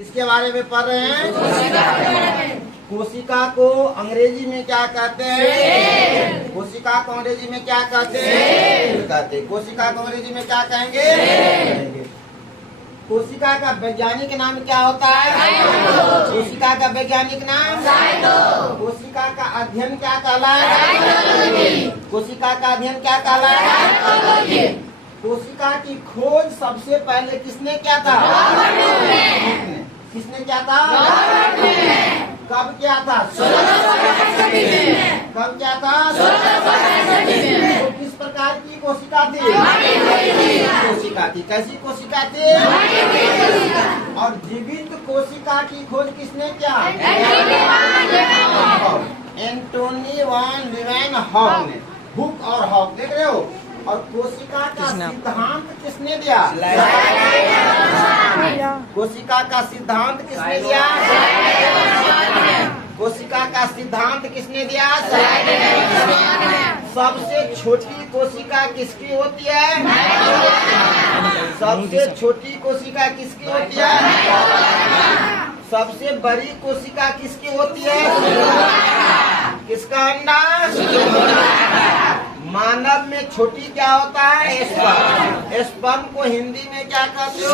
किसके बारे में पढ़ रहे हैं? कोशिका को अंग्रेजी में क्या कहते हैं? कोशिका को अंग्रेजी में क्या कहते हैं? कोशिका को अंग्रेजी में क्या कहेंगे? कोशिका का वैज्ञानिक नाम क्या होता है? कोशिका का वैज्ञानिक नाम कोशिका का अध्ययन क्या कहलाए? कोशिका का अध्ययन क्या कहलाए? कोशिका की खोज सबसे पहले किसने किया था? किसने किया था? कब किया था? कब किया था? तो किस प्रकार की कोशिका थी? कोशिका थी। कैसी कोशिका थी? और जीवित कोशिका की खोज किसने किया? एंटोनी वॉन लीवेनहॉक ने। हुक और हॉक देख रहे हो? और कोशिका का सिद्धांत किसने दिया? कोशिका का सिद्धांत किसने दिया? कोशिका का सिद्धांत किसने दिया? सबसे छोटी कोशिका किसकी होती है? सबसे छोटी कोशिका किसकी होती है? सबसे बड़ी कोशिका किसकी होती है? किसका अंडा? मानव में छोटी क्या होता है? स्पर्म। स्पर्म को हिंदी में क्या कहते हो?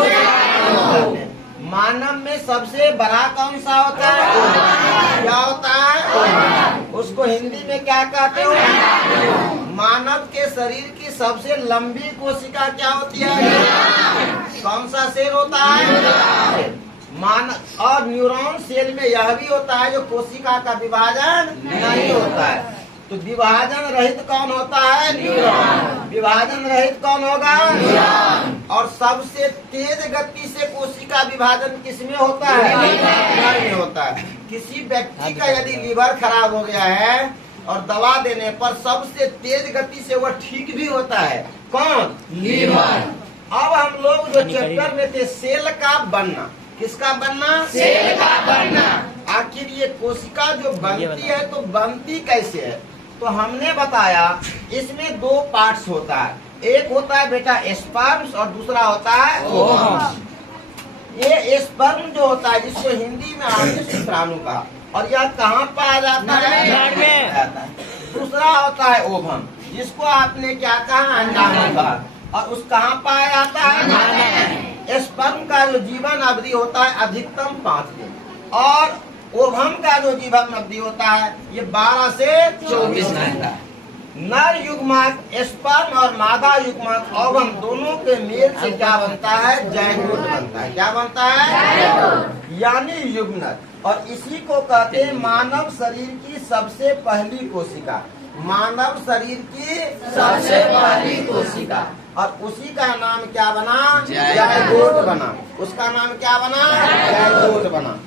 मानव में सबसे बड़ा कौन सा होता है? क्या होता है? उसको हिंदी में क्या कहते हो? मानव के शरीर की सबसे लंबी कोशिका क्या होती है? कौन सा सेल होता है? मानव और न्यूरॉन सेल में यह भी होता है जो कोशिका का विभाजन नहीं होता है। तो विभाजन रहित कौन होता है? न्यूरॉन। विभाजन रहित कौन होगा? न्यूरॉन। और सबसे तेज गति से कोशिका विभाजन किसमें होता है? लीवर में होता है। किसी व्यक्ति का यदि लीवर खराब हो गया है और दवा देने पर सबसे तेज गति से वह ठीक भी होता है। कौन? लीवर। अब हम लोग जो चैप्टर में थे सेल का बनना, किसका बनना? सेल का बनना। आखिर ये कोशिका जो बनती है तो बनती कैसे है? तो हमने बताया इसमें दो पार्ट्स होता है। एक होता है बेटा स्पर्म्स और दूसरा होता है ओवम। ये स्पर्म जो होता है जिसको हिंदी में आते शुक्राणु का, और यह कहाँ पाया जाता है? दूसरा होता है ओवम जिसको आपने क्या कहा? अंडा में कहा। और उस कहाँ पाया जाता है? स्पर्म का जो जीवन अवधि होता है अधिकतम 5 दिन, और ओवम का जो जीवन अवधि होता है ये 12 से 24 घंटा। नर युग्मक स्पर्म और मादा युग्मक ओवम दोनों के मेल से क्या बनता है? जायगोट बनता है। क्या बनता है? यानी युग्मक। और इसी को कहते हैं मानव शरीर की सबसे पहली कोशिका। मानव शरीर की सबसे पहली कोशिका, और उसी का नाम क्या बना? जायगोट बना। उसका नाम क्या बना? जायगोट बना।